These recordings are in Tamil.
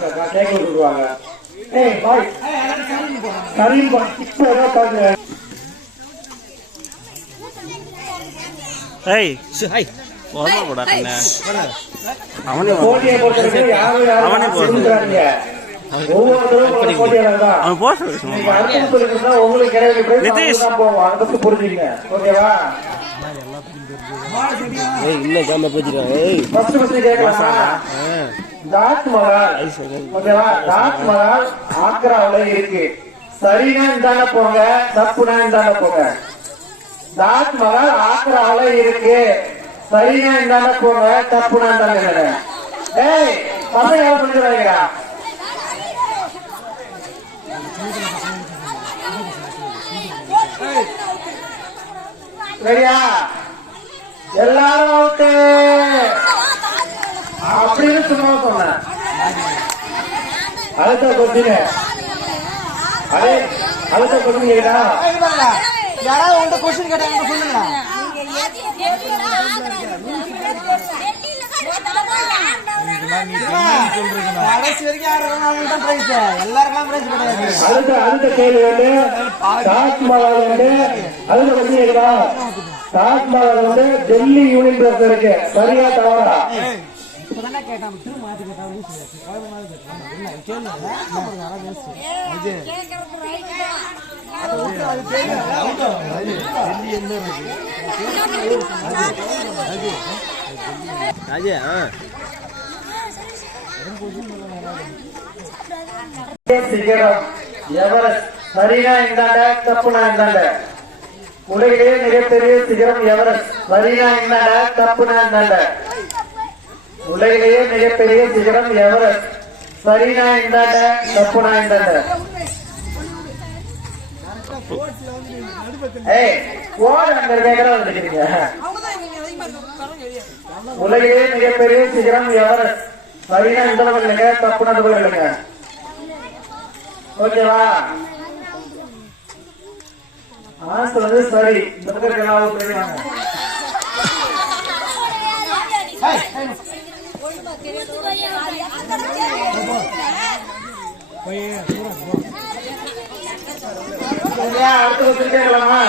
கேட்க விட்டுருவாங்க. ஏய் பாய் கரீம் இப்ப ஏதோ பாருங்க. ஏய் ஹாய் போடா போடா கண்ணே அவனே போட்டியை பொறுத்தவரைக்கும் யாரும் அவனே போடுறாங்க. ஒவ்வொருத்தரும் போட்டியாளர் தான். அவன் போட சொல்லு நீங்க அடுத்து சொல்லிருந்தா உங்களுக்கு கிடையாது பிரைஸ் தான் போவோம். அதை பத்தி புரிஞ்சுங்க. ஓகேவா? ஏய் இல்ல கேமரா பேசிட்டான். ஏய் ஃபர்ஸ்ட் கேக்கலாம். தாஜ்மஹால் ஓகேவா? தாஜ்மஹால் ஆக்ராவுல இருக்கு. சரினா இந்தாண்ட போங்க, தப்புனா இந்தாண்ட போங்க. தாஜ்மஹால் ஆக்ராவுல இருக்கு. சரினா இந்தாண்ட போங்க, தப்புனா இந்தாண்ட. ஏய் பசங்க யாரும் சொல்லிடுறாங்கடா. சரியா? எல்லாரும் அவுட்டு அப்படின்னு சும்மா சொன்ன. அடுத்த கொஸ்டின் அடுத்த கொஸ்டின் கேட்டா யாராவது உங்கள்கிட்ட கொஸ்டின் கேட்டாங்க சொல்லுங்க. அடுத்த கேள்வி வந்து தாஜ்மஹால் வந்து அடுத்த கொஸ்டின் கேட்டா தாஜ்மஹால் வந்து டெல்லி யூனியன் பிரதேசம் இருக்கு. சரியா தவறா? சிகரம் எவரெஸ்ட். சரியா இந்தாண்ட, தப்புனா இந்தாண்ட. உலகிலேயே மிகப்பெரிய சிகரம் எவரெஸ்ட். சரியா இந்தாண்ட, தப்புனா இந்தாண்ட. உலகிலேயே மிகப்பெரிய சிகரம் எவரெஸ்ட். சரினா இந்தாண்ட, தப்புனா இந்தாண்ட. ஏய் ஓட அங்க கேக்குற வந்துட்டீங்க. உலகிலேயே மிகப்பெரிய சிகரம் எவரெஸ்ட். சரினா இந்த இல்லைங்க, தப்புனா இல்லைங்க. ஓகேவா? ஆன்சர் வந்து சரி. இந்த பக்கம் தெரியுவாங்க. அடுத்த கொஸ்டின் கேட்கலாமா?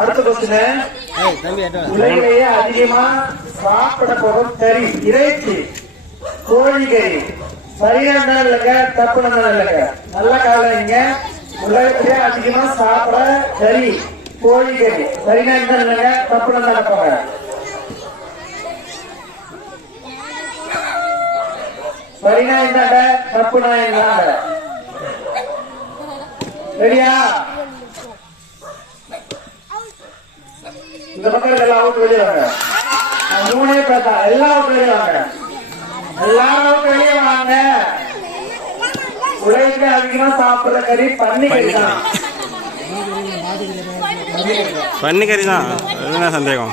அடுத்த கொஸ்டின் உலகிலேயே அதிகமா சாப்பிடப்படும் கறி இறைச்சி கோழிக்கறி. சரியா இல்லைங்க, தப்பு இல்லைங்க. நல்ல காலைங்க. உலகத்திலேயே அதிகமா சாப்பிட கறி கோழிக்கறி. சரியா இல்லைங்க, தப்பு நடப்பாங்க. சரியா இருந்தாங்க, தப்புனா இருந்தாங்க. சரியா? இந்த பக்கம் எல்லாம் அவுட் வெளியே வாங்க. மூணே பார்த்தா எல்லாம் அவுட் வெளியே வாங்க. எல்லாரும் அவுட் வெளியே வாங்க. உலகிற்கு அதிகமா சாப்பிடுற கறி பன்னிக்கறி தான். பன்னிக்கறி தான். என்ன சந்தேகம்?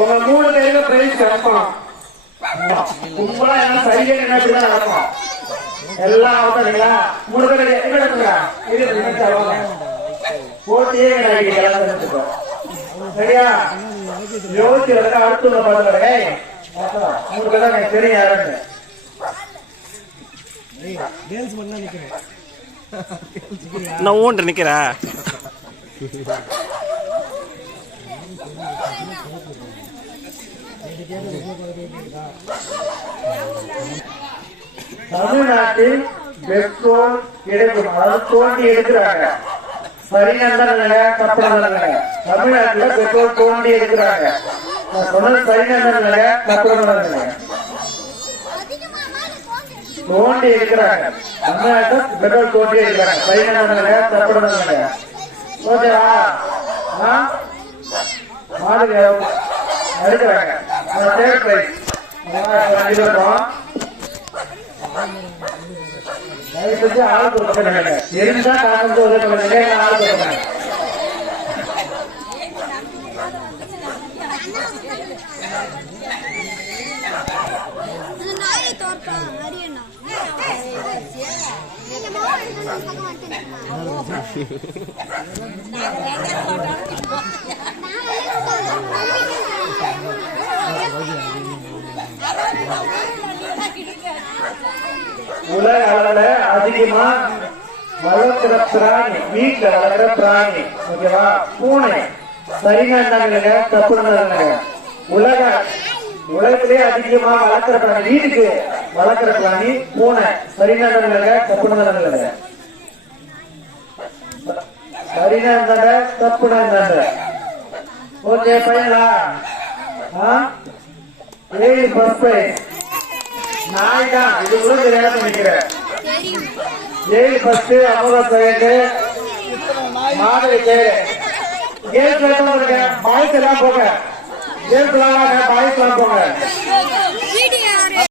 உங்க 3 பேருக்கு பிரைஸ் கிடைக்கும். உங்களா என்ன சரியா என்ன நடக்கும். எல்லாம் அவுட்டா 3 பேர் எங்க எடுத்துங்க. போட்டியே கிடைக்கும். சரியா? யோசிச்சு அடுத்துள்ள பாருங்க. 3 பேர் எனக்கு தெரியும் யாருன்னு. நான் ஊன்று நிக்கிறா. தமிழ்நாட்டில் பெட்ரோல் கிடைக்கும். அதாவது தோண்டி எடுக்கிறாங்க. சரியா தப்பு. தமிழ்நாட்டில் பெட்ரோல் தோண்டி எடுக்கிறாங்க. நான் சொன்னது சரியா தப்பு. தோண்டி எடுக்கிறாங்க. தமிழ்நாட்டில் பெட்ரோல் தோண்டி எடுக்கிறாங்க. சரியா தப்பு. ஓகேவா? மாதிரி எடுக்கிறாங்க. ஆள் கொடுக்க இருந்தா காரணம் ஆள் கொடுக்க. உலக அளவுல அதிகமா வளர்க்கிற பிராணி, வீட்டுல வளர்க்கிற பிராணி, ஓகேவா? பூனை. சரிங்க, தப்புங்க. உலகத்திலே அதிகமா வளர்க்கிற பிராணி, வீட்டுக்கு வளர்க்கிற பிராணி பூனை. சரிங்க, தப்புங்க. சரிங்க, தப்புங்க. ஓகே பையனா? 7 ஃபர்ஸ்ட் பிரைஸ். நான் தான் இது கூட தெரியாத நினைக்கிறேன். 7 ஃபர்ஸ்ட், 50 செகண்ட், மாதிரி பேரு. கேம்ஸ் பாய்ஸ் எல்லாம் போங்க. கேம்ஸ் எல்லாம் பாய்ஸ் எல்லாம் போங்க.